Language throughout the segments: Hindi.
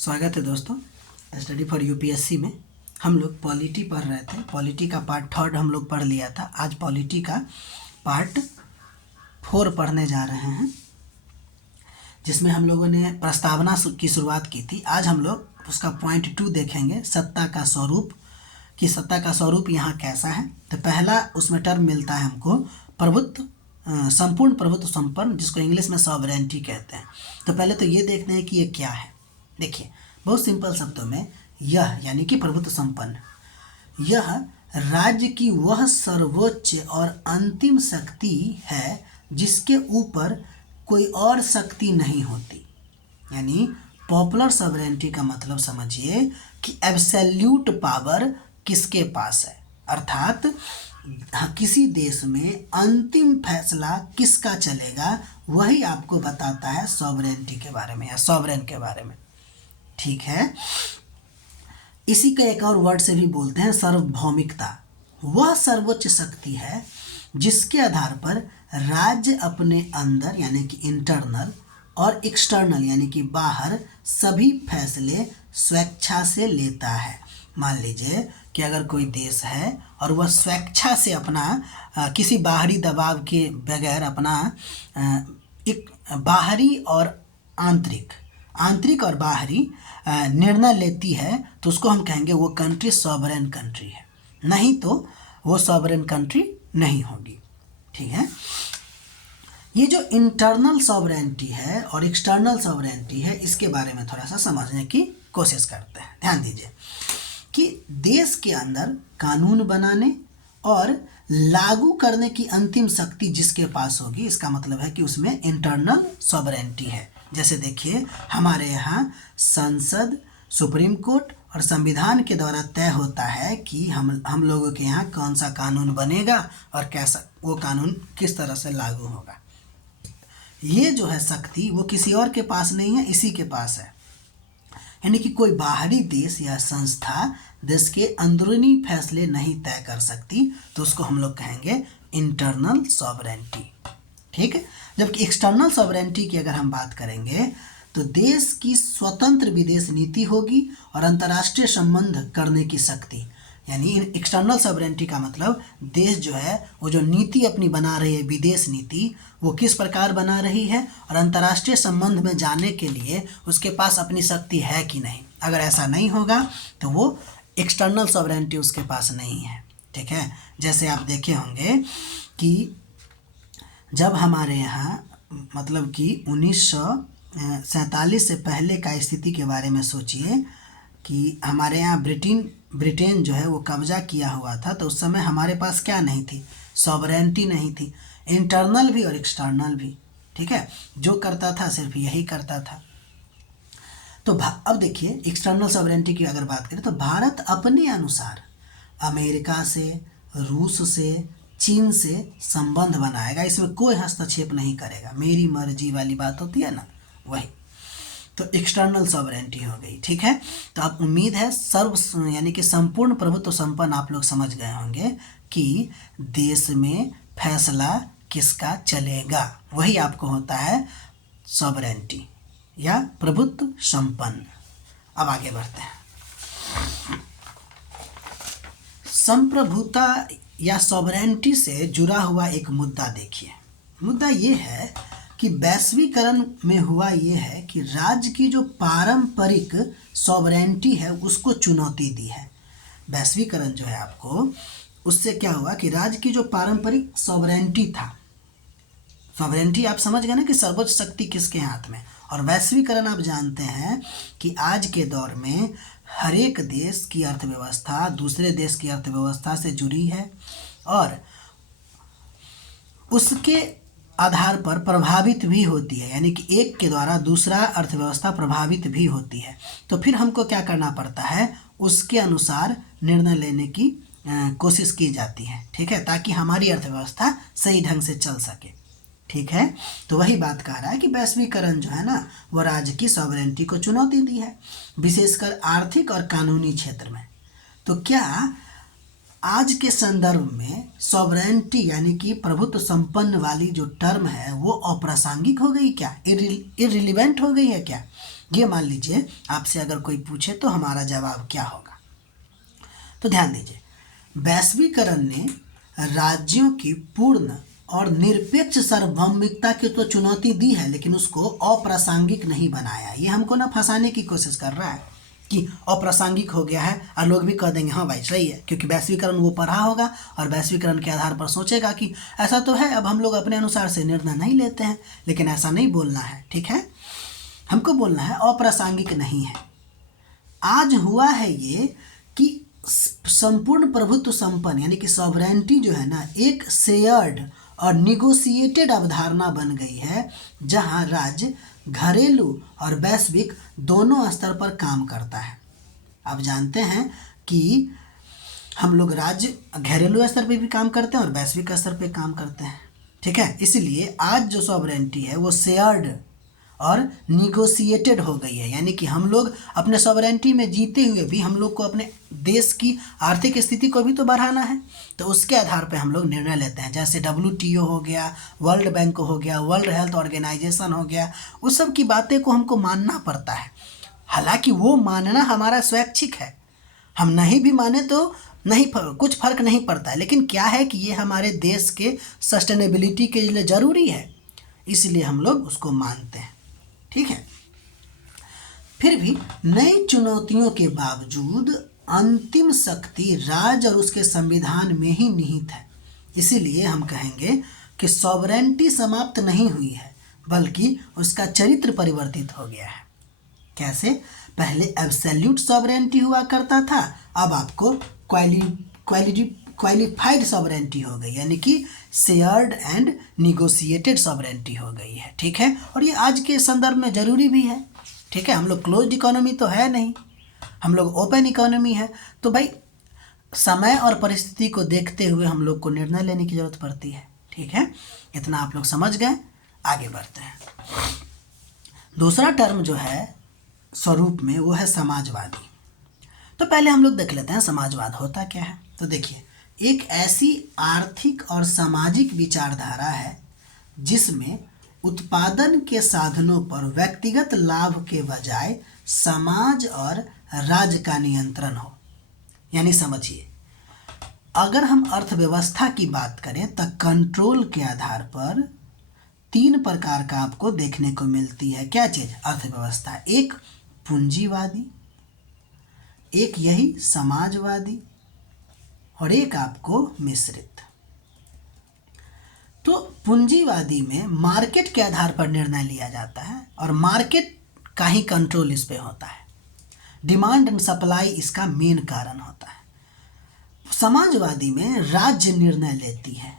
स्वागत है दोस्तों। स्टडी फॉर यूपीएससी में हम लोग पॉलिटी पढ़ रहे थे। पॉलिटी का पार्ट 3 हम लोग पढ़ लिया था। आज पॉलिटी का पार्ट 4 पढ़ने जा रहे हैं, जिसमें हम लोगों ने प्रस्तावना की शुरुआत की थी। आज हम लोग उसका पॉइंट 2 देखेंगे, सत्ता का स्वरूप, कि सत्ता का स्वरूप यहाँ कैसा है। तो पहला उसमें टर्म मिलता है हमको प्रभुत्व, संपूर्ण प्रभुत्व संपन्न, जिसको इंग्लिश में सॉवरेनिटी कहते हैं। तो पहले तो ये देखते हैं कि ये क्या है। देखिए, बहुत सिंपल शब्दों में यह यानी कि प्रभुत्व संपन्न, यह राज्य की वह सर्वोच्च और अंतिम शक्ति है जिसके ऊपर कोई और शक्ति नहीं होती। यानी पॉपुलर सॉवरेनिटी का मतलब समझिए कि एब्सोल्यूट पावर किसके पास है, अर्थात किसी देश में अंतिम फैसला किसका चलेगा, वही आपको बताता है सॉवरेनिटी के बारे में या सॉवरेन के बारे में। ठीक है, इसी का एक और वर्ड से भी बोलते हैं सार्वभौमिकता। वह सर्वोच्च शक्ति है जिसके आधार पर राज्य अपने अंदर यानी कि इंटरनल और एक्सटर्नल यानी कि बाहर सभी फैसले स्वेच्छा से लेता है। मान लीजिए कि अगर कोई देश है और वह स्वेच्छा से अपना किसी बाहरी दबाव के बगैर अपना एक बाहरी और आंतरिक और बाहरी निर्णय लेती है, तो उसको हम कहेंगे वो कंट्री सॉवरेन कंट्री है, नहीं तो वो सॉवरेन कंट्री नहीं होगी। ठीक है, ये जो इंटरनल सॉवरेनिटी है और एक्सटर्नल सॉवरेनिटी है, इसके बारे में थोड़ा सा समझने की कोशिश करते हैं। ध्यान दीजिए कि देश के अंदर कानून बनाने और लागू करने की अंतिम शक्ति जिसके पास होगी, इसका मतलब है कि उसमें इंटरनल सॉवरेनिटी है। जैसे देखिए, हमारे यहाँ संसद, सुप्रीम कोर्ट और संविधान के द्वारा तय होता है कि हम लोगों के यहाँ कौन सा कानून बनेगा और कैसा वो कानून किस तरह से लागू होगा। ये जो है शक्ति वो किसी और के पास नहीं है, इसी के पास है। यानी कि कोई बाहरी देश या संस्था देश के अंदरूनी फैसले नहीं तय कर सकती, तो उसको हम लोग कहेंगे इंटरनल सॉवरेनिटी। ठीक है, जबकि एक्सटर्नल सॉवरेनिटी की अगर हम बात करेंगे तो देश की स्वतंत्र विदेश नीति होगी और अंतर्राष्ट्रीय संबंध करने की शक्ति। यानी एक्सटर्नल सॉवरेनिटी का मतलब देश जो है वो जो नीति अपनी बना रही है, विदेश नीति, वो किस प्रकार बना रही है और अंतर्राष्ट्रीय संबंध में जाने के लिए उसके पास अपनी शक्ति है कि नहीं। अगर ऐसा नहीं होगा तो वो एक्सटर्नल सॉवरेनिटी उसके पास नहीं है। ठीक है, जैसे आप देखे होंगे कि जब हमारे यहाँ मतलब कि 1947 से पहले का स्थिति के बारे में सोचिए कि हमारे यहाँ ब्रिटेन जो है वो कब्जा किया हुआ था, तो उस समय हमारे पास क्या नहीं थी, सॉवरेनिटी नहीं थी, इंटरनल भी और एक्सटर्नल भी। ठीक है, जो करता था सिर्फ यही करता था। तो अब देखिए, एक्सटर्नल सॉवरेनिटी की अगर बात करें तो भारत अपने अनुसार अमेरिका से, रूस से, चीन से संबंध बनाएगा, इसमें कोई हस्तक्षेप नहीं करेगा। मेरी मर्जी वाली बात होती है ना, वही तो एक्सटर्नल सॉवरेनिटी हो गई। ठीक है, तो आप उम्मीद है यानी कि संपूर्ण प्रभुत्व संपन्न आप लोग समझ गए होंगे कि देश में फैसला किसका चलेगा, वही आपको होता है सॉवरेनिटी या प्रभुत्व संपन्न। अब आगे बढ़ते हैं। संप्रभुता या सॉवरेनिटी से जुड़ा हुआ एक मुद्दा देखिए। मुद्दा ये है कि वैश्वीकरण में हुआ ये है कि राज्य की जो पारंपरिक सॉवरेनिटी है उसको चुनौती दी है। वैश्वीकरण जो है आपको, उससे क्या हुआ कि राज्य की जो पारंपरिक सॉवरेनिटी था, सॉवरेनिटी आप समझ गए ना कि सर्वोच्च शक्ति किसके हाथ में, और वैश्वीकरण आप जानते हैं कि आज के दौर में हर एक देश की अर्थव्यवस्था दूसरे देश की अर्थव्यवस्था से जुड़ी है और उसके आधार पर प्रभावित भी होती है। यानी कि एक के द्वारा दूसरा अर्थव्यवस्था प्रभावित भी होती है। तो फिर हमको क्या करना पड़ता है, उसके अनुसार निर्णय लेने की कोशिश की जाती है। ठीक है, ताकि हमारी अर्थव्यवस्था सही ढंग से चल सके। ठीक है, तो वही बात कह रहा है कि वैश्वीकरण जो है ना, वो राज्य की सॉवरेनिटी को चुनौती दी है, विशेषकर आर्थिक और कानूनी क्षेत्र में। तो क्या आज के संदर्भ में सॉवरेनिटी यानी कि प्रभुत्व संपन्न वाली जो टर्म है वो अप्रासंगिक हो गई क्या, इररिलेवेंट हो गई है क्या? ये मान लीजिए आपसे अगर कोई पूछे तो हमारा जवाब क्या होगा। तो ध्यान दीजिए, वैश्वीकरण ने राज्यों की पूर्ण और निरपेक्ष सार्वभौमिकता की तो चुनौती दी है, लेकिन उसको अप्रासंगिक नहीं बनाया। ये हमको ना फंसाने की कोशिश कर रहा है कि अप्रासंगिक हो गया है, और लोग भी कह देंगे हाँ भाई सही है, क्योंकि वैश्वीकरण वो पढ़ा होगा और वैश्वीकरण के आधार पर सोचेगा कि ऐसा तो है, अब हम लोग अपने अनुसार से निर्णय नहीं लेते हैं। लेकिन ऐसा नहीं बोलना है, ठीक है, हमको बोलना है अप्रासंगिक नहीं है। आज हुआ है ये कि संपूर्ण प्रभुत्व संपन्न यानी कि सॉवरेंटी जो है ना, एक शेयर्ड और निगोशिएटेड अवधारणा बन गई है, जहां राज्य घरेलू और वैश्विक दोनों स्तर पर काम करता है। आप जानते हैं कि हम लोग राज्य घरेलू स्तर पे भी काम करते हैं और वैश्विक स्तर पे काम करते हैं, ठीक है। इसलिए आज जो सॉवरेंटी है वो शेयर्ड और निगोशिएटेड हो गई है, यानी कि हम लोग अपने सॉवरेंटी में जीते हुए भी हम लोग को अपने देश की आर्थिक स्थिति को भी तो बढ़ाना है, तो उसके आधार पे हम लोग निर्णय लेते हैं। जैसे WTO हो गया, वर्ल्ड बैंक हो गया, वर्ल्ड हेल्थ ऑर्गेनाइजेशन हो गया, उस सब की बातें को हमको मानना पड़ता है। हालांकि वो मानना हमारा स्वैच्छिक है, हम नहीं भी माने तो नहीं कुछ फर्क नहीं पड़ता है, लेकिन क्या है कि ये हमारे देश के सस्टेनेबिलिटी के लिए ज़रूरी है, इसलिए हम लोग उसको मानते हैं, ठीक है। फिर भी नई चुनौतियों के बावजूद अंतिम शक्ति राज्य और उसके संविधान में ही निहित है। इसीलिए हम कहेंगे कि सॉवरेंटी समाप्त नहीं हुई है, बल्कि उसका चरित्र परिवर्तित हो गया है। कैसे? पहले एब्सोल्यूट सॉवरेंटी हुआ करता था, अब आपको क्वालिफाइड सॉवरेंटी हो गई, यानी कि शेयर्ड एंड निगोशिएटेड सॉवरेंटी हो गई है, ठीक है। और ये आज के संदर्भ में ज़रूरी भी है, ठीक है। हम लोग क्लोज्ड इकोनॉमी तो है नहीं, हम लोग ओपन इकोनॉमी है, तो भाई समय और परिस्थिति को देखते हुए हम लोग को निर्णय लेने की ज़रूरत पड़ती है, ठीक है। इतना आप लोग समझ गए, आगे बढ़ते हैं। दूसरा टर्म जो है स्वरूप में वो है समाजवादी। तो पहले हम लोग देख लेते हैं समाजवाद होता क्या है। तो देखिए, एक ऐसी आर्थिक और सामाजिक विचारधारा है जिसमें उत्पादन के साधनों पर व्यक्तिगत लाभ के बजाय समाज और राज्य का नियंत्रण हो। यानी समझिए, अगर हम अर्थव्यवस्था की बात करें तो कंट्रोल के आधार पर 3 प्रकार का आपको देखने को मिलती है। क्या चीज़? अर्थव्यवस्था। एक पूंजीवादी, एक यही समाजवादी, और एक आपको मिश्रित। तो पूंजीवादी में मार्केट के आधार पर निर्णय लिया जाता है और मार्केट का ही कंट्रोल इस पे होता है। डिमांड एंड सप्लाई इसका मेन कारण होता है। समाजवादी में राज्य निर्णय लेती है,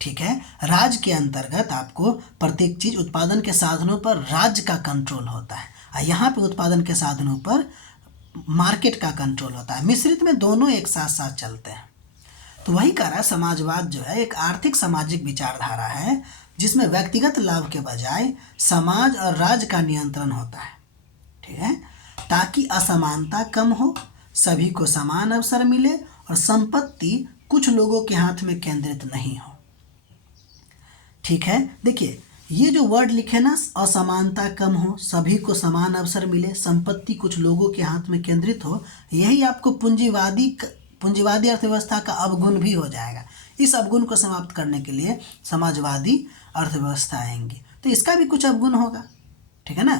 ठीक है। राज्य के अंतर्गत आपको प्रत्येक चीज उत्पादन के साधनों पर राज्य का कंट्रोल होता है, और यहाँ पे उत्पादन के साधनों पर मार्केट का कंट्रोल होता है। मिश्रित में दोनों एक साथ साथ चलते हैं। तो वही कह रहा है, समाजवाद जो है एक आर्थिक सामाजिक विचारधारा है जिसमें व्यक्तिगत लाभ के बजाय समाज और राज्य का नियंत्रण होता है, ठीक है, ताकि असमानता कम हो, सभी को समान अवसर मिले और संपत्ति कुछ लोगों के हाथ में केंद्रित नहीं हो, ठीक है। देखिए, ये जो वर्ड लिखे ना, असमानता कम हो, सभी को समान अवसर मिले, संपत्ति कुछ लोगों के हाथ में केंद्रित हो, यही आपको पूंजीवादी अर्थव्यवस्था का अवगुण भी हो जाएगा। इस अवगुण को समाप्त करने के लिए समाजवादी अर्थव्यवस्था आएंगी, तो इसका भी कुछ अवगुण होगा, ठीक है ना।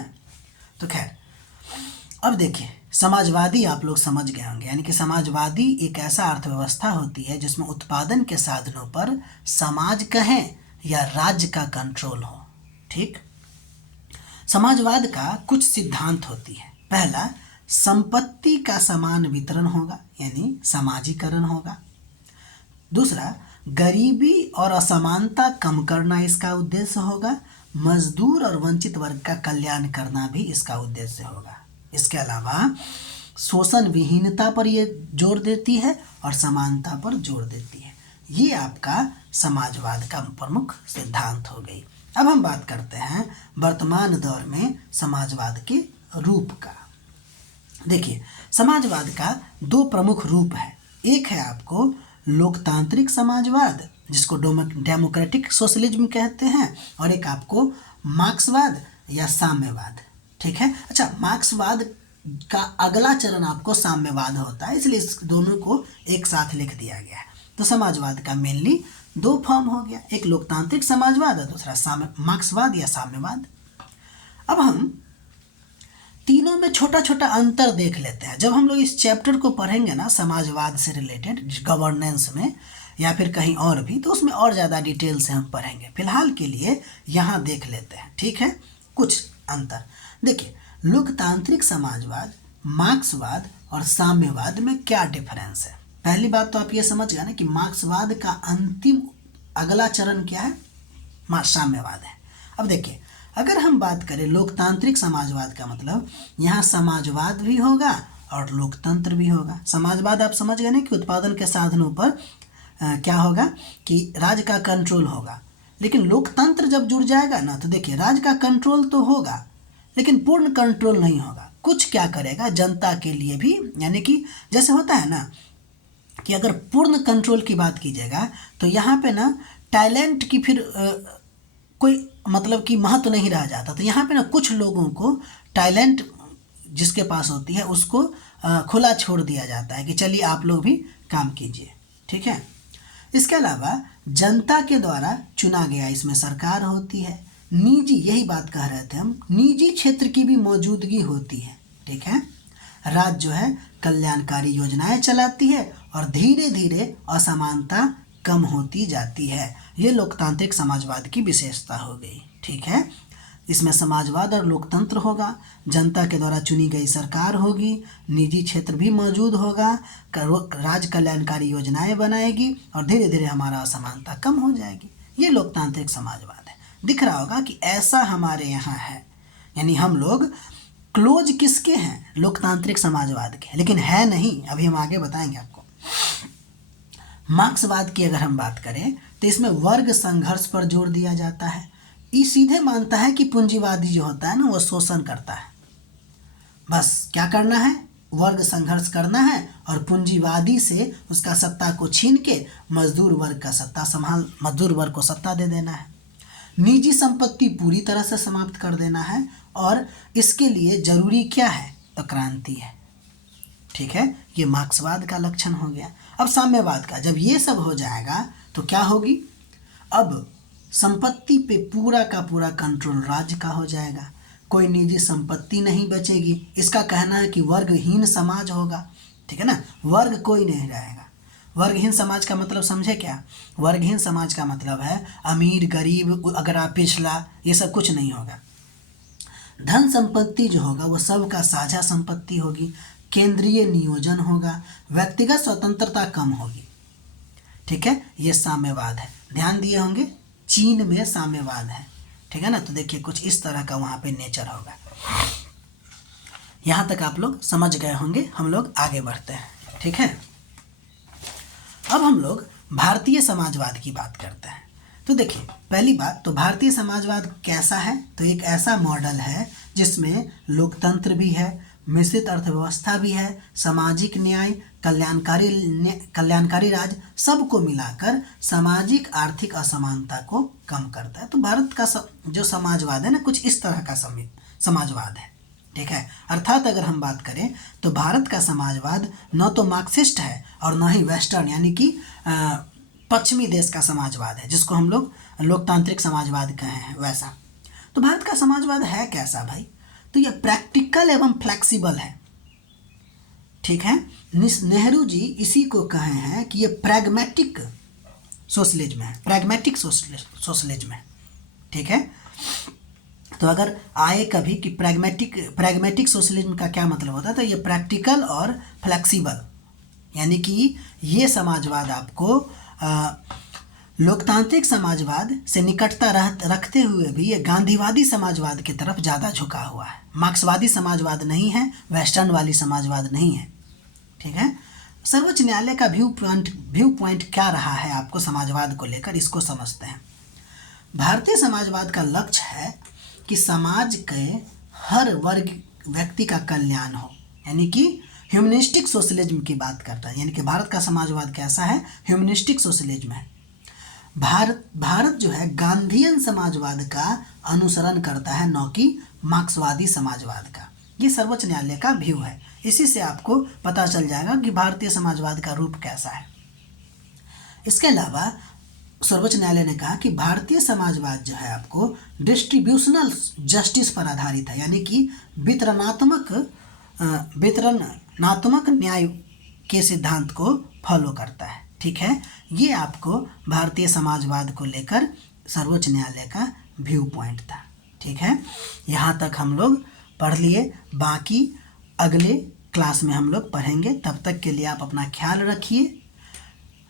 तो खैर, अब देखिए, समाजवादी आप लोग समझ गए होंगे, यानी कि समाजवादी एक ऐसा अर्थव्यवस्था होती है जिसमें उत्पादन के साधनों पर समाज कहें या राज्य का कंट्रोल हो, ठीक। समाजवाद का कुछ सिद्धांत होती है। पहला, संपत्ति का समान वितरण होगा, यानी समाजीकरण होगा। दूसरा, गरीबी और असमानता कम करना इसका उद्देश्य होगा। मजदूर और वंचित वर्ग का कल्याण करना भी इसका उद्देश्य होगा। इसके अलावा शोषण विहीनता पर ये जोर देती है और समानता पर जोर देती है। ये आपका समाजवाद का प्रमुख सिद्धांत हो गई। अब हम बात करते हैं वर्तमान दौर में समाजवाद के रूप का। देखिए, समाजवाद का 2 प्रमुख रूप है। एक है आपको लोकतांत्रिक समाजवाद, जिसको डेमोक्रेटिक सोशलिज्म कहते हैं, और एक आपको मार्क्सवाद या साम्यवाद, ठीक है। अच्छा, मार्क्सवाद का अगला चरण आपको साम्यवाद होता है, इसलिए इस दोनों को एक साथ लिख दिया गया है। तो समाजवाद का मेनली दो फॉर्म हो गया, एक लोकतांत्रिक समाजवाद और दूसरा मार्क्सवाद या साम्यवाद। अब हम तीनों में छोटा छोटा अंतर देख लेते हैं। जब हम लोग इस चैप्टर को पढ़ेंगे ना समाजवाद से रिलेटेड गवर्नेंस में या फिर कहीं और भी, तो उसमें और ज़्यादा डिटेल से हम पढ़ेंगे। फिलहाल के लिए यहाँ देख लेते हैं, ठीक है, कुछ अंतर। देखिए, लोकतांत्रिक समाजवाद, मार्क्सवाद और साम्यवाद में क्या डिफरेंस है। पहली बात तो आप ये समझ गए ना कि मार्क्सवाद का अंतिम अगला चरण क्या है, साम्यवाद है। अब देखिए, अगर हम बात करें लोकतांत्रिक समाजवाद का मतलब यहाँ समाजवाद भी होगा और लोकतंत्र भी होगा। समाजवाद आप समझ गए ना कि उत्पादन के साधनों पर क्या होगा कि राज्य का कंट्रोल होगा। लेकिन लोकतंत्र जब जुड़ जाएगा ना, तो देखिए राज्य का कंट्रोल तो होगा लेकिन पूर्ण कंट्रोल नहीं होगा। कुछ क्या करेगा जनता के लिए भी, यानी कि जैसे होता है ना कि अगर पूर्ण कंट्रोल की बात कीजिएगा तो यहाँ पे ना टैलेंट की फिर कोई मतलब कि महत्व नहीं रह जाता। तो यहाँ पे ना कुछ लोगों को टैलेंट जिसके पास होती है उसको खुला छोड़ दिया जाता है कि चलिए आप लोग भी काम कीजिए, ठीक है। इसके अलावा जनता के द्वारा चुना गया इसमें सरकार होती है। निजी, यही बात कह रहे थे हम, निजी क्षेत्र की भी मौजूदगी होती है, ठीक है। राज्य जो है कल्याणकारी योजनाएं चलाती है और धीरे धीरे असमानता कम होती जाती है। ये लोकतांत्रिक समाजवाद की विशेषता हो गई, ठीक है। इसमें समाजवाद और लोकतंत्र होगा, जनता के द्वारा चुनी गई सरकार होगी, निजी क्षेत्र भी मौजूद होगा, राज्य कल्याणकारी योजनाएं बनाएगी और धीरे धीरे हमारा असमानता कम हो जाएगी। ये लोकतांत्रिक समाजवाद है। दिख रहा होगा कि ऐसा हमारे यहाँ है, यानी हम लोग क्लोज किसके हैं, लोकतांत्रिक समाजवाद के, लेकिन है नहीं, अभी हम आगे बताएंगे आपको। मार्क्सवाद की अगर हम बात करें तो इसमें वर्ग संघर्ष पर जोर दिया जाता है। ये सीधे मानता है कि पूंजीवादी जो होता है ना वो शोषण करता है, बस क्या करना है, वर्ग संघर्ष करना है और पूंजीवादी से उसका सत्ता को छीन के मजदूर वर्ग का सत्ता मजदूर वर्ग को सत्ता दे देना है। निजी संपत्ति पूरी तरह से समाप्त कर देना है और इसके लिए जरूरी क्या है, तो क्रांति है, ठीक है। ये मार्क्सवाद का लक्षण हो गया। अब साम्यवाद का, जब ये सब हो जाएगा तो क्या होगी, अब संपत्ति पे पूरा का पूरा कंट्रोल राज्य का हो जाएगा, कोई निजी संपत्ति नहीं बचेगी। इसका कहना है कि वर्गहीन समाज होगा, ठीक है ना, वर्ग कोई नहीं रहेगा। वर्गहीन समाज का मतलब समझे क्या, वर्गहीन समाज का मतलब है अमीर गरीब अगर पिछड़ा ये सब कुछ नहीं होगा। धन संपत्ति जो होगा वो सबका साझा संपत्ति होगी, केंद्रीय नियोजन होगा, व्यक्तिगत स्वतंत्रता कम होगी, ठीक है। ये साम्यवाद है, ध्यान दिए होंगे चीन में साम्यवाद है, ठीक है ना। तो देखिए कुछ इस तरह का वहाँ पे नेचर होगा। यहाँ तक आप लोग समझ गए होंगे, हम लोग आगे बढ़ते हैं, ठीक है। अब हम लोग भारतीय समाजवाद की बात करते हैं। तो देखिए पहली बात तो भारतीय समाजवाद कैसा है, तो एक ऐसा मॉडल है जिसमें लोकतंत्र भी है, मिश्रित अर्थव्यवस्था भी है, सामाजिक न्याय, कल्याणकारी राज सबको मिलाकर सामाजिक आर्थिक असमानता को कम करता है। तो भारत का जो समाजवाद है ना कुछ इस तरह का समाजवाद है, ठीक है। अर्थात अगर हम बात करें तो भारत का समाजवाद न तो मार्क्सिस्ट है और न ही वेस्टर्न यानी कि पश्चिमी देश का समाजवाद है जिसको हम लोग लोकतांत्रिक समाजवाद कहे हैं वैसा। तो भारत का समाजवाद है कैसा भाई, तो यह प्रैक्टिकल एवं फ्लेक्सिबल है, ठीक है। नेहरू जी इसी को कहे हैं कि ये प्रैग्मेटिक सोशलिज्म है, प्रैग्मेटिक सोशलिज्म है, ठीक है। तो अगर आए कभी कि प्रैग्मेटिक सोशलिज्म का क्या मतलब होता है, तो ये प्रैक्टिकल और फ्लेक्सिबल, यानी कि ये समाजवाद आपको लोकतांत्रिक समाजवाद से निकटता रखते हुए भी ये गांधीवादी समाजवाद की तरफ ज़्यादा झुका हुआ है। मार्क्सवादी समाजवाद नहीं है, वेस्टर्न वाली समाजवाद नहीं है, ठीक है। सर्वोच्च न्यायालय का व्यू पॉइंट क्या रहा है आपको समाजवाद को लेकर, इसको समझते हैं। भारतीय समाजवाद का लक्ष्य है कि समाज के हर वर्ग व्यक्ति का कल्याण हो, यानी कि ह्यूमनिस्टिक सोशलिज्म की बात करता है। यानी कि भारत का समाजवाद कैसा है, ह्यूमनिस्टिक सोशलिज्म है। भारत जो है गांधीयन समाजवाद का अनुसरण करता है, न कि मार्क्सवादी समाजवाद का। ये सर्वोच्च न्यायालय का व्यू है। इसी से आपको पता चल जाएगा कि भारतीय समाजवाद का रूप कैसा है। इसके अलावा सर्वोच्च न्यायालय ने कहा कि भारतीय समाजवाद जो है आपको डिस्ट्रीब्यूशनल जस्टिस पर आधारित है, यानी कि वितरणात्मक न्याय के सिद्धांत को फॉलो करता है। ठीक है, ये आपको भारतीय समाजवाद को लेकर सर्वोच्च न्यायालय का व्यू पॉइंट था। ठीक है, यहाँ तक हम लोग पढ़ लिए, बाकी अगले क्लास में हम लोग पढ़ेंगे। तब तक के लिए आप अपना ख्याल रखिए,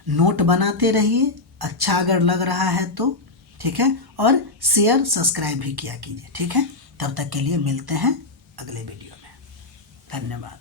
नोट बनाते रहिए, अच्छा अगर लग रहा है तो। ठीक है, और शेयर सब्सक्राइब भी किया कीजिए। ठीक है, तब तक के लिए मिलते हैं अगले वीडियो में। धन्यवाद।